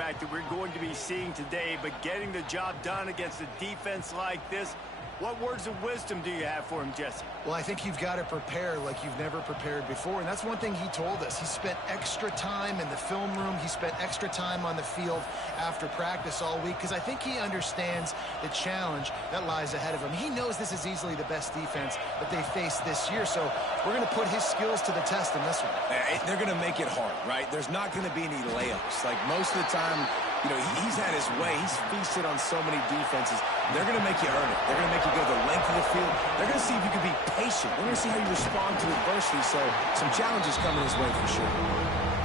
quarterback that we're going to be seeing today, but getting the job done against a defense like this, what words of wisdom do you have for him, Jesse? Well, I think you've got to prepare like you've never prepared before, and that's one thing he told us. He spent extra time in the film room. He spent extra time on the field after practice all week because I think he understands the challenge that lies ahead of him. He knows this is easily the best defense that they face this year, so we're going to put his skills to the test in this one. They're going to make it hard, right? There's not going to be any layups. Like most of the time, you know, he's had his way. He's feasted on so many defenses. They're going to make you earn it. They're going to make you go the length of the field. They're going to see if you can be patient. They're going to see how you respond to adversity. So some challenges coming his way for sure.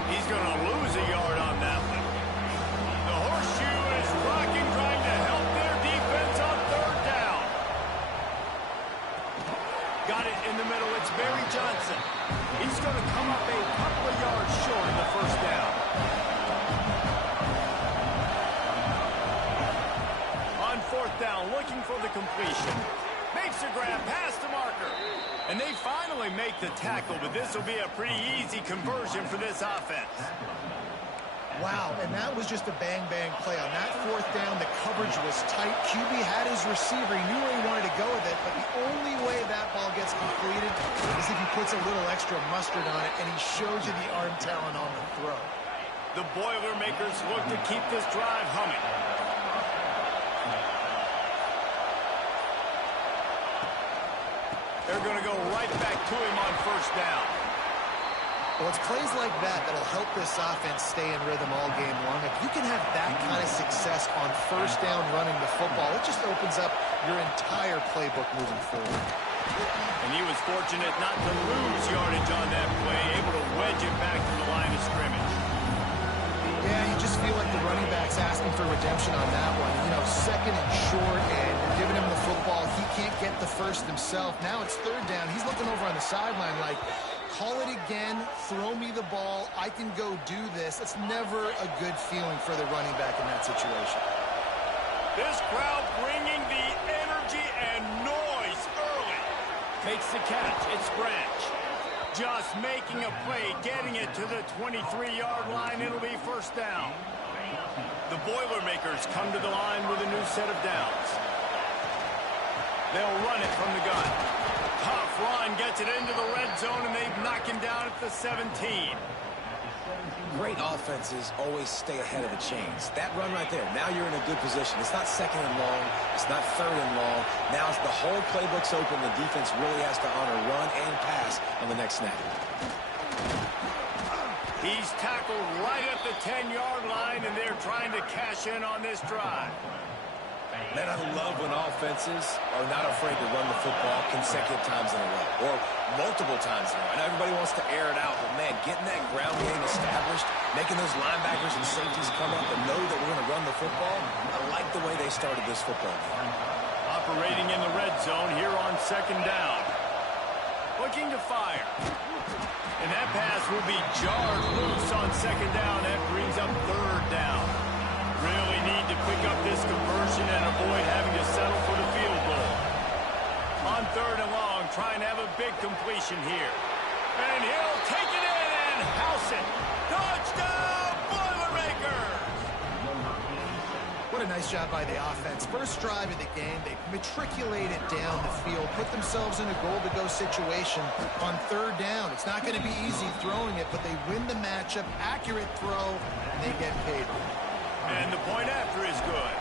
He's going to lose a yard on that one. The horseshoe is rocking, trying to help their defense on third down. Got it in the middle. It's Barry Johnson. He's going to come up a couple of yards short of the first down. On fourth down, looking for the completion. Makes a grab past the marker. And they finally make the tackle, but this will be a pretty easy conversion for this offense. Wow, and that was just a bang-bang play. On that fourth down, the coverage was tight. QB had his receiver. He knew where he wanted to go with it, but the only way that ball gets completed is if he puts a little extra mustard on it, and he shows you the arm talent on the throw. The Boilermakers look to keep this drive humming. They're going to go right back to him on first down. Well, it's plays like that that'll help this offense stay in rhythm all game long. If you can have that kind of success on first down running the football, it just opens up your entire playbook moving forward. And he was fortunate not to lose yardage on that play, able to wedge it back to the line of scrimmage. Yeah, you just feel like the running back's asking for redemption on that one. You know, second and short, and you're giving him the football. He can't get the first himself. Now it's third down. He's looking over on the sideline like, call it again, throw me the ball, I can go do this. It's never a good feeling for the running back in that situation. This crowd bringing the energy and noise early. Makes the catch. It's Branch. Just making a play, getting it to the 23-yard line. It'll be first down. The Boilermakers come to the line with a new set of downs. They'll run it from the gun. Tough run, gets it into the red zone, and they knock him down at the 17. Great offenses always stay ahead of the chains. That run right there, now you're in a good position. It's not second and long. It's not third and long. Now the whole playbook's open. The defense really has to honor run and pass on the next snap. He's tackled right at the 10-yard line, and they're trying to cash in on this drive. Man, I love when offenses are not afraid to run the football consecutive times in a row or multiple times in a row. I know everybody wants to air it out, but, man, getting that ground game established, making those linebackers and safeties come up and know that we're going to run the football, I like the way they started this football game. Operating in the red zone here on second down. Looking to fire. And that pass will be jarred loose on second down. That brings up third down. Really need to pick up this conversion and avoid having to settle for the field goal. On third and long, trying to have a big completion here. And he'll take it in and house it. Touchdown, Boilermakers! What a nice job by the offense. First drive of the game, they matriculated down the field, put themselves in a goal-to-go situation on third down. It's not going to be easy throwing it, but they win the matchup, accurate throw, and they get paid. And the point after is good.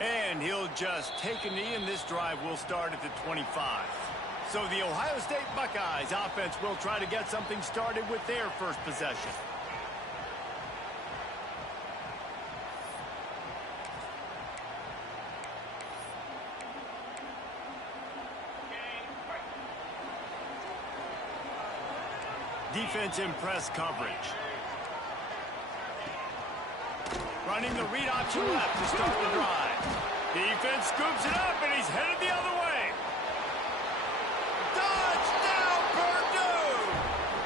And he'll just take a knee, and this drive will start at the 25. So the Ohio State Buckeyes offense will try to get something started with their first possession. Defense in press coverage. Running the read option left to start the drive. Defense scoops it up, and he's headed the other way. Touchdown, Purdue!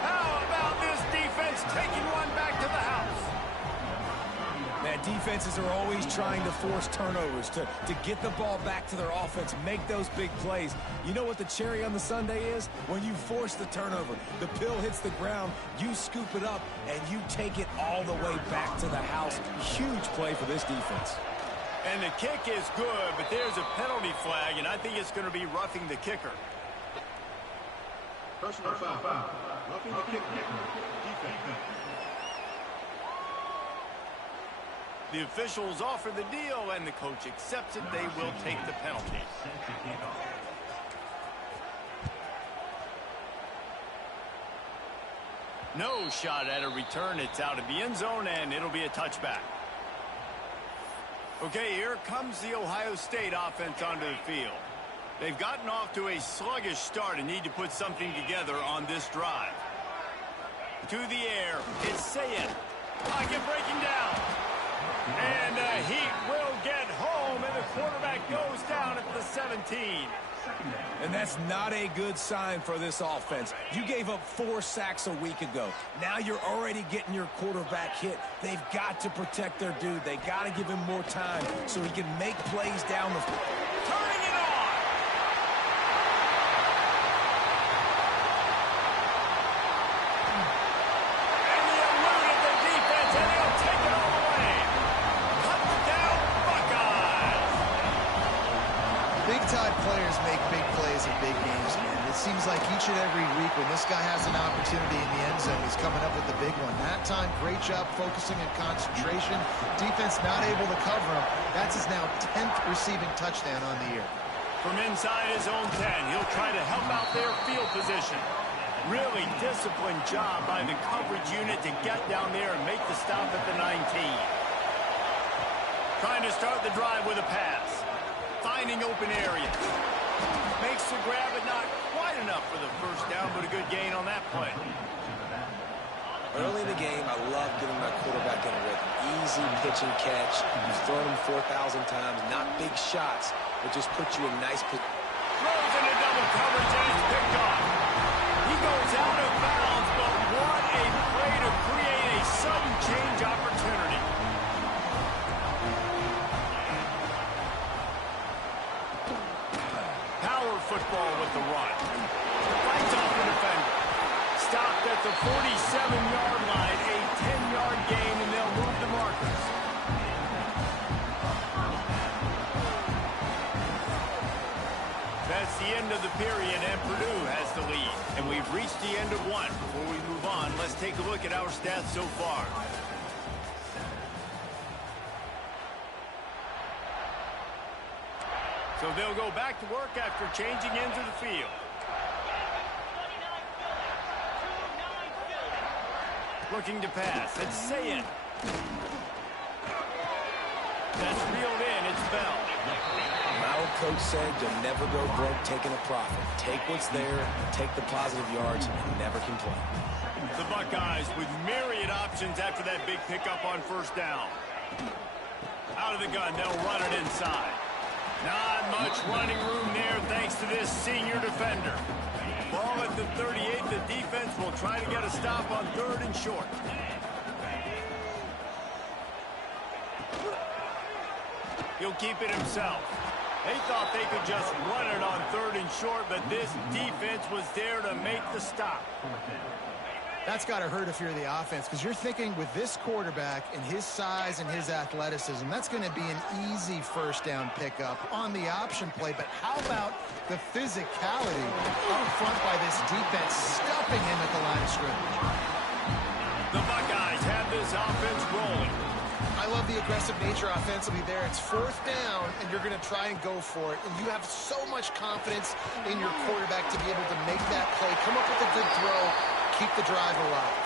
How about this defense taking one back to the house? Man, Defenses are always trying to force turnovers, to get the ball back to their offense, make those big plays. You know what the cherry on the sundae is? When you force the turnover, the pill hits the ground, you scoop it up, and you take it all the way back to the house. Huge play for this defense. And the kick is good, but there's a penalty flag, and I think it's going to be roughing the kicker. Personal foul. Roughing the kicker. Defense. The officials offer the deal, and the coach accepts it. They will take the penalty. No shot at a return. It's out of the end zone, and it'll be a touchback. Okay, here comes the Ohio State offense onto the field. They've gotten off to a sluggish start and need to put something together on this drive. To the air, it's Sayed. Pocket breaking down. And the Heat will get home, and the quarterback goes down at the 17. And that's not a good sign for this offense. You gave up 4 sacks a week ago. Now you're already getting your quarterback hit. They've got to protect their dude. They got to give him more time so he can make plays down the field. Turning it on. And he eluded the defense, and he'll take it all away. Touchdown, Buckeyes. Big-time players make big plays in big games, and it seems like each and every week when this guy has an opportunity in the end zone, he's coming up with the big one. That time, great job focusing and concentration. Defense not able to cover him. That's his now 10th receiving touchdown on the year. From inside his own 10, he'll try to help out their field position. Really disciplined job by the coverage unit to get down there and make the stop at the 19. Trying to start the drive with a pass. Finding open area. Makes the grab, but not quite enough for the first down, but a good gain on that play. Early in the game, I love getting my quarterback in a rhythm. Easy pitch and catch. You've thrown him 4,000 times. Not big shots, but just put you in nice position. Throws into double coverage, and it's picked off. He goes out of bounds, but what a play to create a sudden change opportunity. Power football with the run. Fights off the defender. Stopped at the 47-yard line, a 10-yard gain, and they'll move the markers. That's the end of the period, and Purdue has the lead. And we've reached the end of one. Before we move on, let's take a look at our stats so far. So they'll go back to work after changing into the field. Looking to pass. It's Sayed. That's reeled in. It's Bell. My old coach said you'll never go broke taking a profit. Take what's there, take the positive yards, and never complain. The Buckeyes with myriad options after that big pickup on first down. Out of the gun, they'll run it inside. Not much running room there thanks to this senior defender. Ball at the 38. The defense will try to get a stop on 3rd and short. He'll keep it himself. They thought they could just run it on 3rd and short, but this defense was there to make the stop. That's got to hurt if you're the offense, because you're thinking with this quarterback and his size and his athleticism, that's going to be an easy first down pickup on the option play. But how about the physicality up front by this defense, stuffing him at the line of scrimmage? The Buckeyes have this offense rolling. I love the aggressive nature offensively there. It's 4th down, and you're going to try and go for it. And you have so much confidence in your quarterback to be able to make that play, come up with a good throw, keep the drive alive.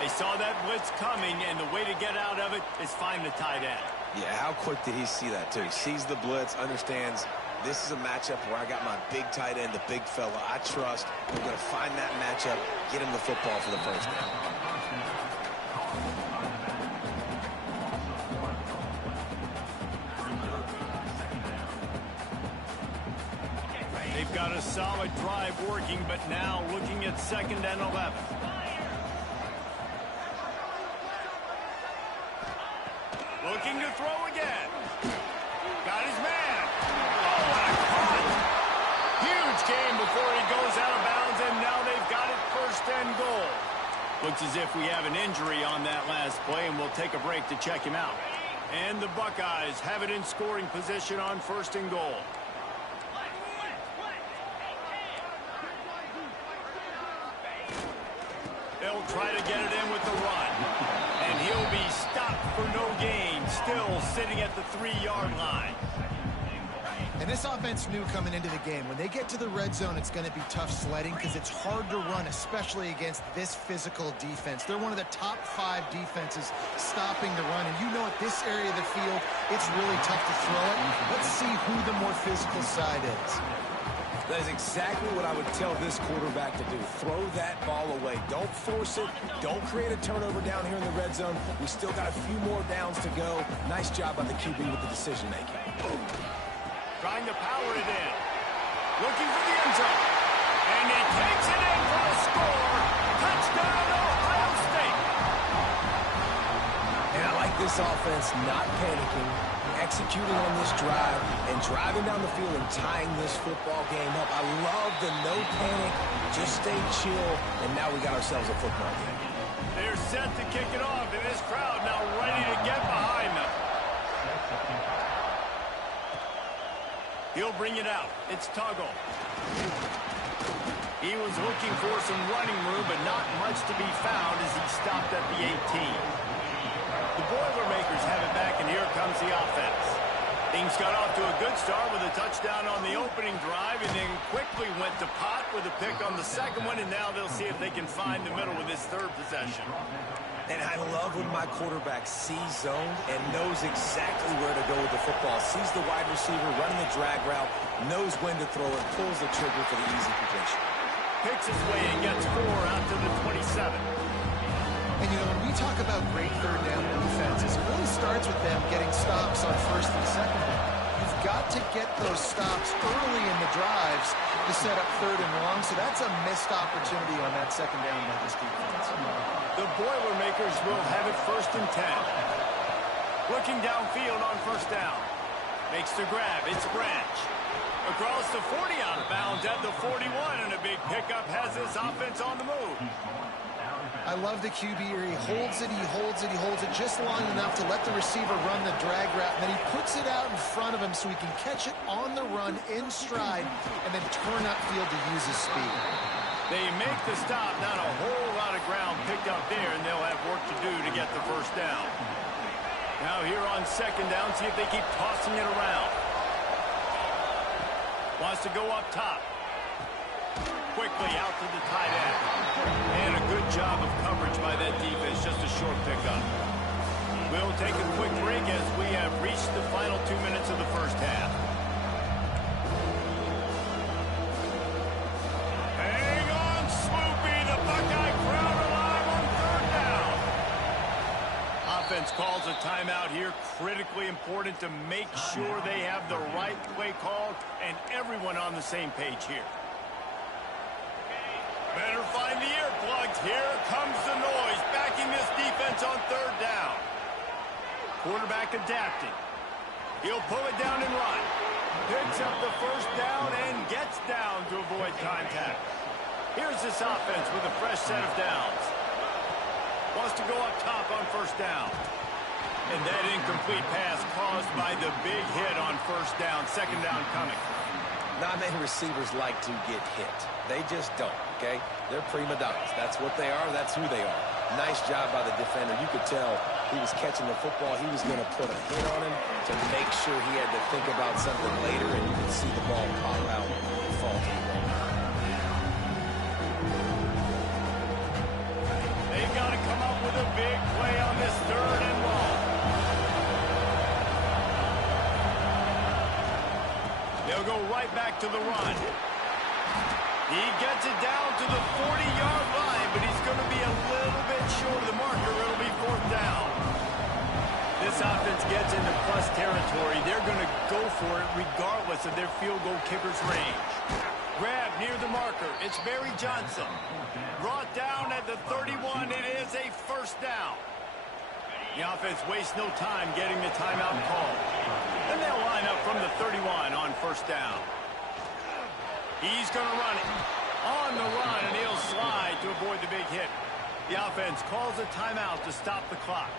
They saw that blitz coming, and the way to get out of it is find the tight end. Yeah, how quick did he see that, too? He sees the blitz, understands this is a matchup where I got my big tight end, the big fella I trust. I'm going to find that matchup, get him the football for the first down. They've got a solid drive working, but now looking at 2nd and 11. Looking to throw again. Got his man. Oh, what a cut. Huge game before he goes out of bounds, and now they've got it 1st and goal. Looks as if we have an injury on that last play, and we'll take a break to check him out. And the Buckeyes have it in scoring position on 1st and goal. They'll try to get it in with the run. And he'll be stopped for no gain, still sitting at the 3-yard line. And this offense knew coming into the game, when they get to the red zone, it's going to be tough sledding because it's hard to run, especially against this physical defense. They're one of the top 5 defenses stopping the run. And you know at this area of the field, it's really tough to throw it. Let's see who the more physical side is. That is exactly what I would tell this quarterback to do. Throw that ball away. Don't force it. Don't create a turnover down here in the red zone. We still got a few more downs to go. Nice job by the QB with the decision-making. Trying to power it in. Looking for the end zone. And he takes it in for a score. Touchdown, Ohio State. And I like this offense not panicking, executing on this drive, and driving down the field and tying this football game up. I love the no panic, just stay chill, and now we got ourselves a football game. They're set to kick it off, and this crowd now ready to get behind them. He'll bring it out. It's Tuggle. He was looking for some running room, but not much to be found as he stopped at the 18. The Boilermakers have it back, and here comes the offense. Things got off to a good start with a touchdown on the opening drive, and then quickly went to pot with a pick on the second one, and now they'll see if they can find the middle with this 3rd possession. And I love when my quarterback sees zone and knows exactly where to go with the football. Sees the wide receiver running the drag route, knows when to throw it, pulls the trigger for the easy completion. Picks his way and gets 4 out to the 27. And, you know, when we talk about great 3rd down defenses, it really starts with them getting stops on 1st and 2nd down. You've got to get those stops early in the drives to set up 3rd and long, so that's a missed opportunity on that 2nd down by this defense. The Boilermakers will have it 1st and 10. Looking downfield on 1st down. Makes the grab. It's Branch. Across the 40 out of bounds at the 41, and a big pickup has this offense on the move. I love the QB here. He holds it, he holds it, he holds it just long enough to let the receiver run the drag route. And then he puts it out in front of him so he can catch it on the run in stride and then turn upfield to use his speed. They make the stop, not a whole lot of ground picked up there, and they'll have work to do to get the 1st down. Now here on 2nd down, see if they keep tossing it around. Wants to go up top. Quickly out to the tight end. And a good job of coverage by that defense, just a short pickup. We'll take a quick break as we have reached the final 2 minutes of the 1st half. Hang on, Swoopy, the Buckeye crowd alive on 3rd down. Offense calls a timeout here, critically important to make sure they have the right play call and everyone on the same page here. Better find the earplugs. Here comes the noise, backing this defense on 3rd down. Quarterback adapting. He'll pull it down and run. Picks up the 1st down and gets down to avoid contact. Here's this offense with a fresh set of downs. Wants to go up top on 1st down. And that incomplete pass caused by the big hit on 1st down. 2nd down coming. Not many receivers like to get hit. They just don't, okay? They're prima donnas. That's what they are. That's who they are. Nice job by the defender. You could tell he was catching the football. He was going to put a hit on him to make sure he had to think about something later, and you could see the ball pop out and fall to the ball. They've got to come up with a big play on this 3rd and long. They'll go right back to the run. He gets it down to the 40-yard line, but he's going to be a little bit short of the marker. It'll be 4th down. This offense gets into plus territory. They're going to go for it regardless of their field goal kicker's range. Grab near the marker. It's Barry Johnson. Brought down at the 31. It is a 1st down. The offense wastes no time getting the timeout call. And they'll line up from the 31 on first down. He's going to run it. On the run, and he'll slide to avoid the big hit. The offense calls a timeout to stop the clock.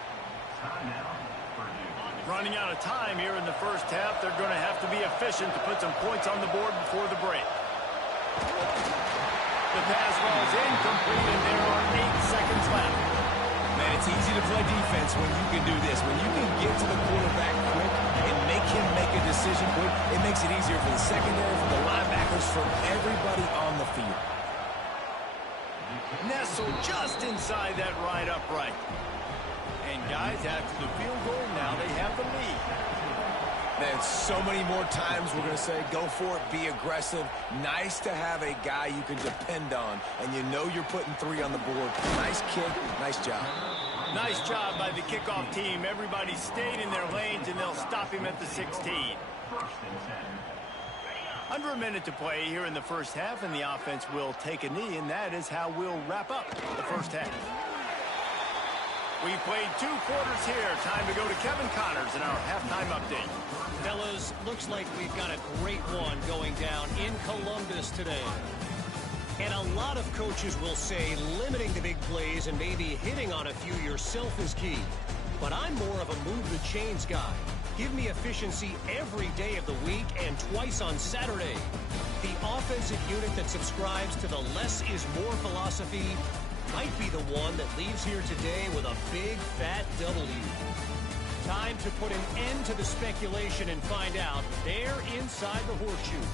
Running out of time here in the first half. They're going to have to be efficient to put some points on the board before the break. The pass ball is incomplete, and there are 8 seconds left. Man, it's easy to play defense when you can do this. When you can get to the quarterback quick and make him make a decision quick, it makes it easier for the secondary, for the linebackers, for everybody on the field. Nestled just inside that right upright. And guys, after the field goal, now they have the lead. Man, so many more times we're going to say, go for it, be aggressive. Nice to have a guy you can depend on, and you know you're putting 3 on the board. Nice kick, nice job. Nice job by the kickoff team. Everybody stayed in their lanes, and they'll stop him at the 16. Under a minute to play here in the first half, and the offense will take a knee, and that is how we'll wrap up the first half. We've played 2 quarters here. Time to go to Kevin Connors in our halftime update. Fellas, looks like we've got a great one going down in Columbus today. And a lot of coaches will say limiting the big plays and maybe hitting on a few yourself is key. But I'm more of a move the chains guy. Give me efficiency every day of the week and twice on Saturday. The offensive unit that subscribes to the less is more philosophy might be the one that leaves here today with a big fat W. Time to put an end to the speculation and find out they're inside the horseshoe.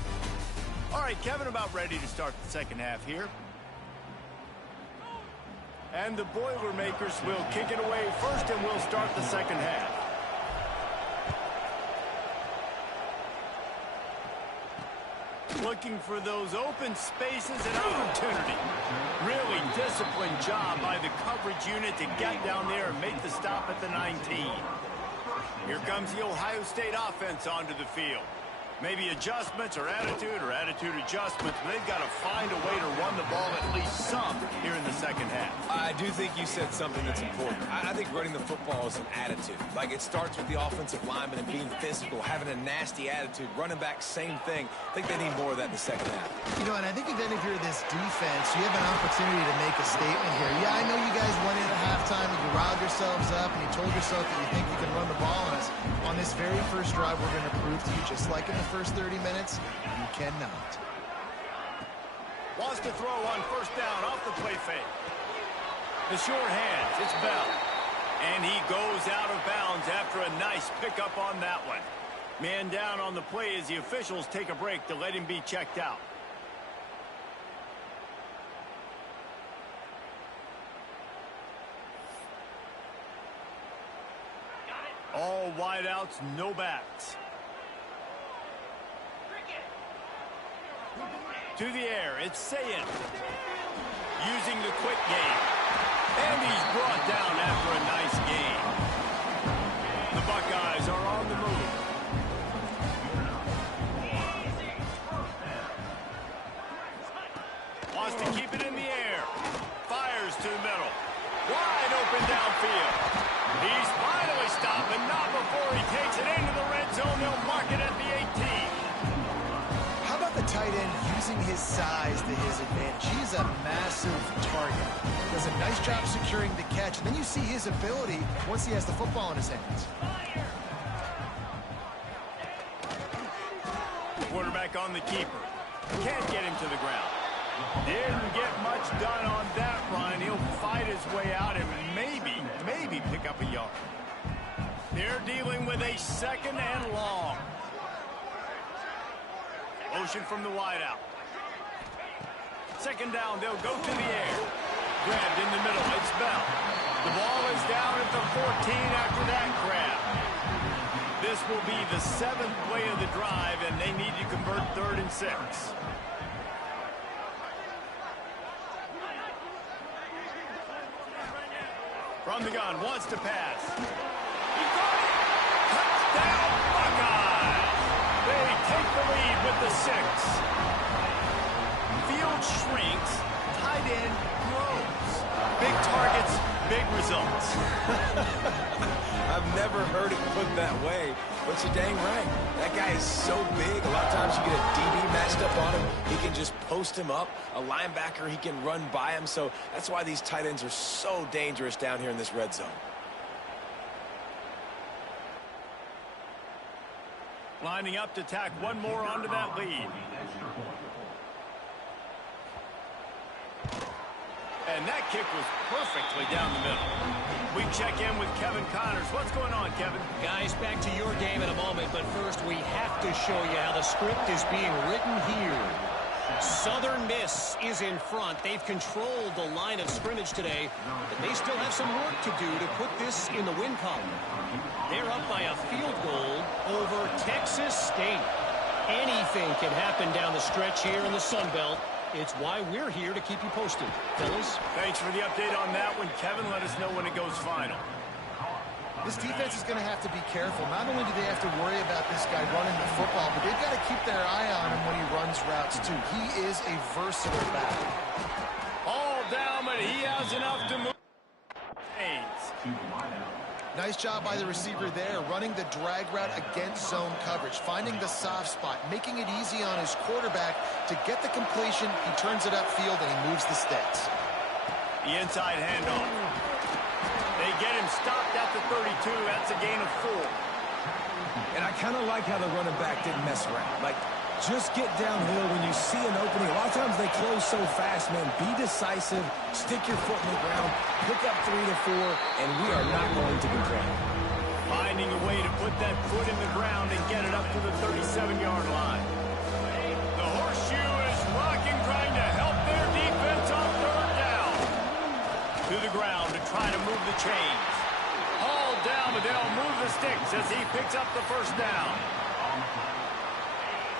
All right, Kevin, about ready to start the second half here. And the Boilermakers will kick it away first, and we'll start the second half. Looking for those open spaces and opportunity. Really disciplined job by the coverage unit to get down there and make the stop at the 19. Here comes the Ohio State offense onto the field. Maybe adjustments or attitude adjustments, but they've got to find a way to run the ball at least some here in the second half. I do think you said something that's important. I think running the football is an attitude. Like, it starts with the offensive lineman and being physical, having a nasty attitude. Running back, same thing. I think they need more of that in the second half. You know, and I think then if you're this defense, you have an opportunity to make a statement here. Yeah, I know you guys went in at halftime and you riled yourselves up and you told yourself that you think you can run the ball on us. On this very first drive, we're going to prove to you, just like in the first 30 minutes, you cannot. Wants to throw on first down off the play fake. The short hands, it's Bell. And he goes out of bounds after a nice pickup on that one. Man down on the play as the officials take a break to let him be checked out. All wideouts, no backs. To the air, it's Sayin. Using the quick game. And he's brought down after a nice game. The Buckeyes are on the move. Wants to keep it in the air. Fires to the middle. Wide open downfield. He's finally stopped, but not before he takes it into the red zone. They'll mark it at the 18. How about the tight end using his size to his advantage? He's a massive target. Does a nice job securing the catch. And then you see his ability once he has the football in his hands. Quarterback on the keeper. Can't get him to the ground. Didn't get much done on that run. He'll fight his way out and maybe pick up a yard. They're dealing with a second and long. Motion from the wideout. Second down, they'll go to the air. Grabbed in the middle, it's Bell. The ball is down at the 14 after that grab. This will be the 7th play of the drive, and they need to convert 3rd and 6. From the gun, wants to pass. He got it! Touchdown, Buckeyes! They take the lead with the 6. Field shrinks, tight end grows. Big targets, big results. I've never heard it put that way, but you're dang right. That guy is so big, a lot of times you get a DB matched up on him. He can just post him up. A linebacker, he can run by him. So that's why these tight ends are so dangerous down here in this red zone. Lining up to tack one more onto that lead. And that kick was perfectly down the middle. We check in with Kevin Connors. What's going on, Kevin? Guys, back to your game in a moment, but first we have to show you how the script is being written here. Southern Miss is in front. They've controlled the line of scrimmage today, but they still have some work to do to put this in the win column. They're up by a field goal over Texas State. Anything can happen down the stretch here in the Sun Belt. It's why we're here to keep you posted. Fellas? Thanks for the update on that one, Kevin. Let us know when it goes final. This defense is going to have to be careful. Not only do they have to worry about this guy running the football, but they've got to keep their eye on him when he runs routes, too. He is a versatile back. All down, but he has enough to move. Nice job by the receiver there, running the drag route against zone coverage, finding the soft spot, making it easy on his quarterback to get the completion. He turns it upfield, and he moves the sticks. The inside handoff. They get him stopped at the 32. That's a gain of 4. And I kind of like how the running back didn't mess around. Like, just get downhill when you see an opening. A lot of times they close so fast, man. Be decisive, stick your foot in the ground, pick up 3 to 4, and we are not going to complain. Finding a way to put that foot in the ground and get it up to the 37-yard line. The horseshoe is rocking, trying to help their defense on third down. To the ground to try to move the chains. Hauled down, but they'll move the sticks as he picks up the first down.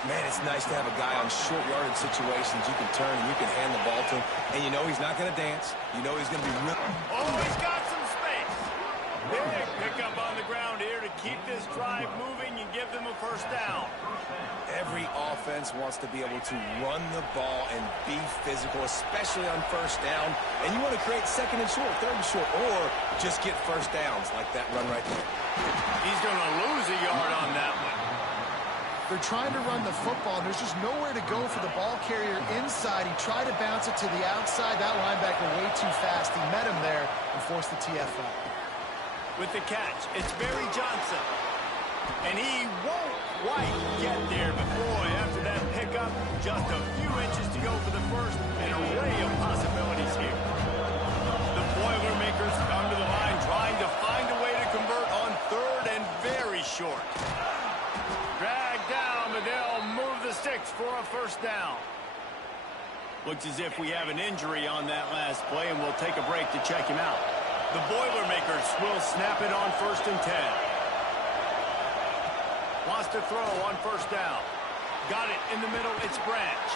Man, it's nice to have a guy on short yardage situations. You can turn and you can hand the ball to him. And you know he's not going to dance. You know he's going to be real. Oh, he's got some space. Big pickup on the ground here to keep this drive moving and give them a first down. Every offense wants to be able to run the ball and be physical, especially on first down. And you want to create second and short, third and short, or just get first downs like that run right there. He's going to lose a yard on that one. They're trying to run the football, and there's just nowhere to go for the ball carrier inside. He tried to bounce it to the outside. That linebacker way too fast. He met him there and forced the TFL. With the catch, it's Barry Johnson. And he won't quite get there, but boy, after that pickup, just a few inches to go for the first. An array of possibilities here. The Boilermakers come to the line trying to find a way to convert on third and very short. Drag down, but they'll move the sticks for a first down. Looks as if we have an injury on that last play, and we'll take a break to check him out. The Boilermakers will snap it on 1st and 10. Wants to throw on first down. Got it in the middle, it's Branch.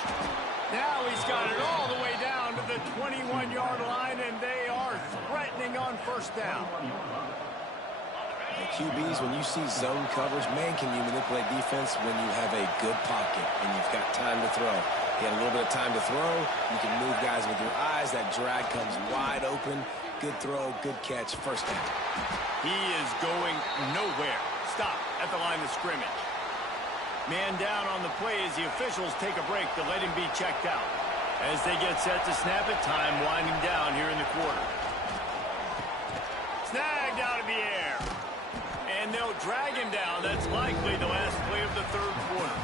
Now he's got it all the way down to the 21-yard line, and they are threatening on first down. The QBs, when you see zone coverage, man, can you manipulate defense when you have a good pocket and you've got time to throw. You had a little bit of time to throw. You can move guys with your eyes. That drag comes wide open. Good throw, good catch, first down. He is going nowhere. Stop at the line of scrimmage. Man down on the play as the officials take a break to let him be checked out. As they get set to snap it, time winding down here in the quarter. Snagged out of the air. And they'll drag him down. That's likely the last play of the third quarter.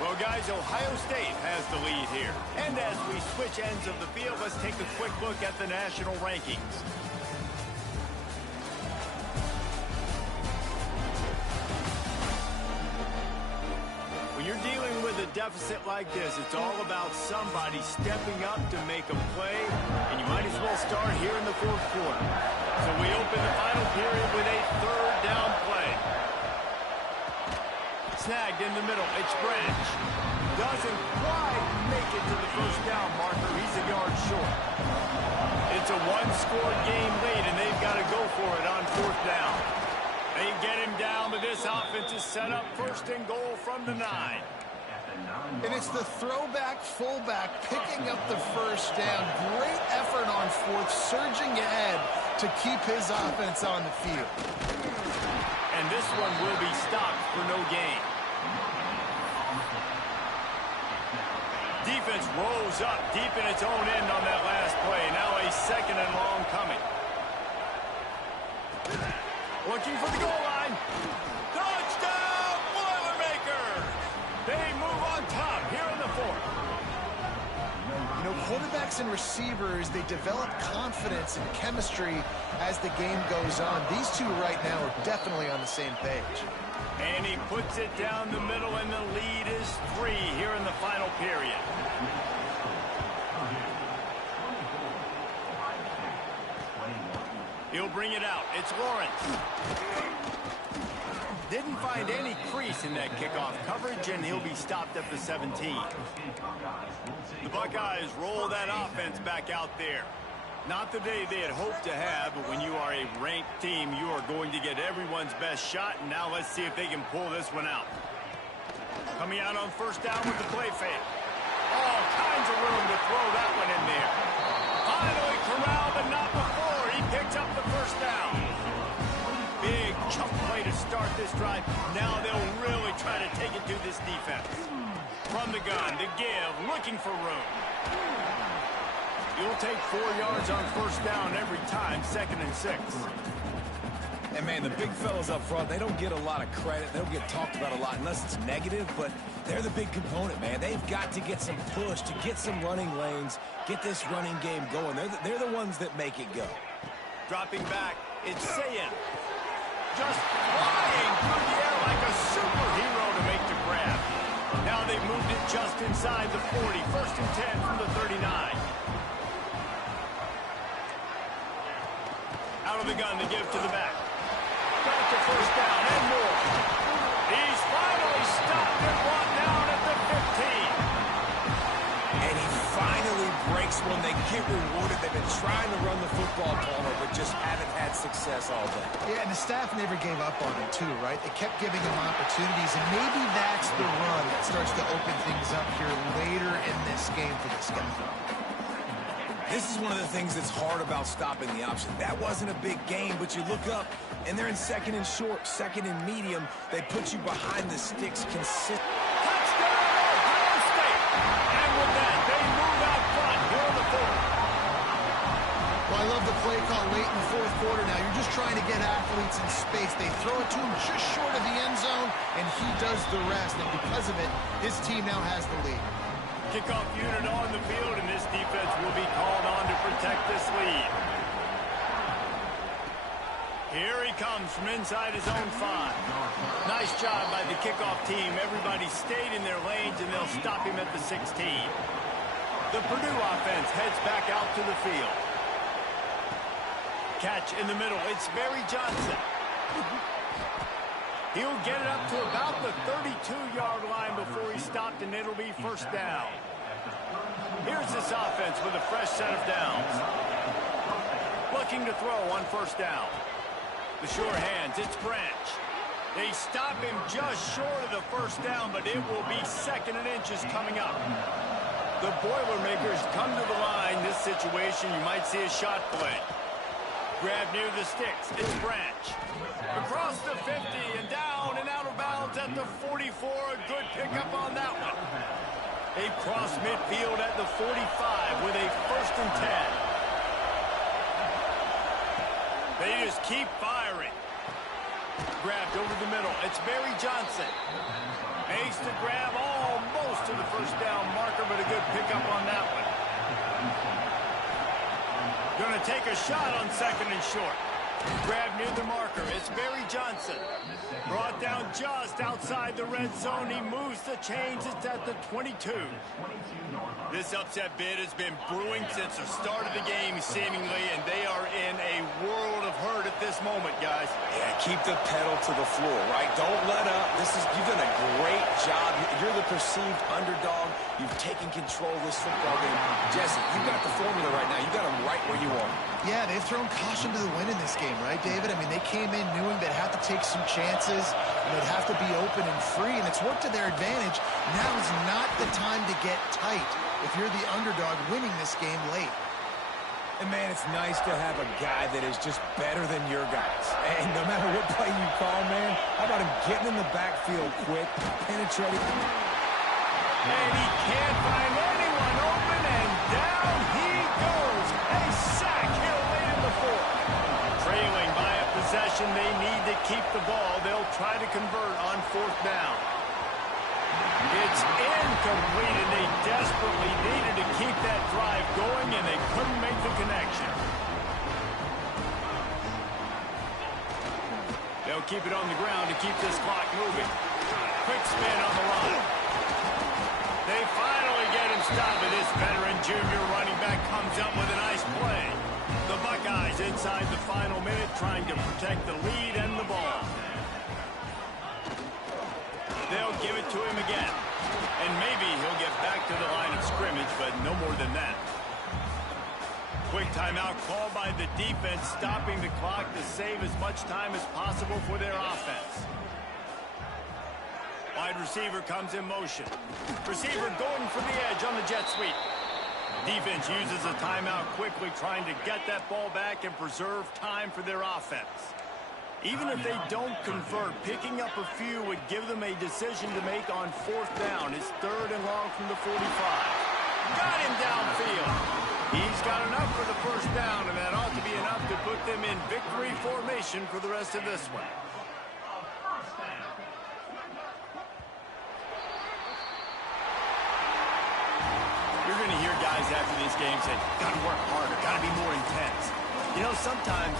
Well, guys, Ohio State has the lead here. And as we switch ends of the field, let's take a quick look at the national rankings. When you're dealing with a deficit like this, it's all about somebody stepping up to make a play, and you might as well start here in the fourth quarter. So we open the final period with a third down play. Snagged in the middle, it's Branch. Doesn't quite make it to the first down marker. He's a yard short. It's a one-score game lead, and they've got to go for it on fourth down. They get him down, but this offense is set up 1st and goal from the 9. And it's the throwback fullback picking up the first down. Great effort on fourth, surging ahead to keep his offense on the field. And this one will be stopped for no gain. Defense rolls up deep in its own end on that last play. Now a second and long coming. Looking for the goal line. Touchdown, Boilermaker! They move on top here in the fourth. You know, quarterbacks and receivers, they develop confidence and chemistry as the game goes on. These two right now are definitely on the same page. And he puts it down the middle, and the lead is 3 here in the final period. He'll bring it out. It's Lawrence. Didn't find any crease in that kickoff coverage, and he'll be stopped at the 17. The Buckeyes roll that offense back out there. Not the day they had hoped to have, but when you are a ranked team, you are going to get everyone's best shot, and now let's see if they can pull this one out. Coming out on first down with the play fake. All kinds of room to throw that one in there. Finally corralled, but not before. He picks up the first down. Big chunk play to start this drive. Now they'll really try to take it to this defense. From the gun, the give, looking for room. You'll take 4 yards on first down every time, 2nd and 6. And, man, the big fellas up front, they don't get a lot of credit. They don't get talked about a lot unless it's negative, but they're the big component, man. They've got to get some push, to get some running lanes, get this running game going. They're the ones that make it go. Dropping back, it's Sayin. Just flying through the air like a superhero to make the grab. Now they've moved it just inside the 40. 1st and 10 from the 39. Out of the gun to give to the back. Back to first down and more. He's finally stopped and brought down at the 15. And he finally breaks one. They get rewarded. They've been trying to run the football, Palmer, but just haven't had success all day. Yeah, and the staff never gave up on him, too, right? They kept giving him opportunities, and maybe that's the run that starts to open things up here later in this game for this guy. This is one of the things that's hard about stopping the option. That wasn't a big game, but you look up, and they're in 2nd and short, 2nd and medium. They put you behind the sticks consistently. Touchdown, Ohio State! And with that, they move out front here in the fourth. Well, I love the play call late in the fourth quarter now. You're just trying to get athletes in space. They throw it to him just short of the end zone, and he does the rest. And because of it, his team now has the lead. Kickoff unit on the field, and this defense will be called on to protect this lead. Here he comes from inside his own 5. Nice job by the kickoff team. Everybody stayed in their lanes, and they'll stop him at the 16. The Purdue offense heads back out to the field. Catch in the middle. It's Barry Johnson. He'll get it up to about the 32-yard line before he's stopped, and it'll be first down. Here's this offense with a fresh set of downs. Looking to throw on first down. The sure hands, it's Branch. They stop him just short of the first down, but it will be 2nd and inches coming up. The Boilermakers come to the line. This situation, you might see a shot play. Grab near the sticks. It's Branch. Across the 50 and down and out of bounds at the 44. A good pickup on that one. They cross midfield at the 45 with a 1st and 10. They just keep firing. Grabbed over the middle. It's Barry Johnson. Makes the grab almost to the first down marker, but a good pickup on that one. Going to take a shot on 2nd and short. Grab near the marker. It's Barry Johnson. Brought down just outside the red zone. He moves the chains. It's at the 22. This upset bid has been brewing since the start of the game, seemingly, and they are in a world of hurt at this moment, guys. Yeah, keep the pedal to the floor, right? Don't let up. You've done a great job. You're the perceived underdog. You've taken control of this football game. Jesse, you've got the formula right now. You got them right where you want them. Yeah, they've thrown caution to the wind in this game, right, David? I mean, they came in knowing they'd have to take some chances, and they'd have to be open and free, and it's worked to their advantage. Now is not the time to get tight if you're the underdog winning this game late. And, man, it's nice to have a guy that is just better than your guys. And no matter what play you call, man, how about him getting in the backfield quick, penetrating. And he can't find anyone open, and down he goes. A sack here late in the fourth. Trailing by a possession, they need to keep the ball. They'll try to convert on fourth down. It's incomplete, and they desperately needed to keep that drive going, and they couldn't make the connection. They'll keep it on the ground to keep this clock moving. Quick spin on the line. They finally get him stopped, and this veteran junior running back comes up with a nice play. The Buckeyes inside the final minute trying to protect the lead and the ball. They'll give it to him again. And maybe he'll get back to the line of scrimmage, but no more than that. Quick timeout called by the defense, stopping the clock to save as much time as possible for their offense. Wide receiver comes in motion. Receiver going for the edge on the jet sweep. Defense uses a timeout quickly, trying to get that ball back and preserve time for their offense. Even if they don't convert, picking up a few would give them a decision to make on fourth down. It's 3rd and long from the 45. Got him downfield. He's got enough for the first down, and that ought to be enough to put them in victory formation for the rest of this one. You're going to hear guys after these games say, got to work harder, got to be more intense. You know, sometimes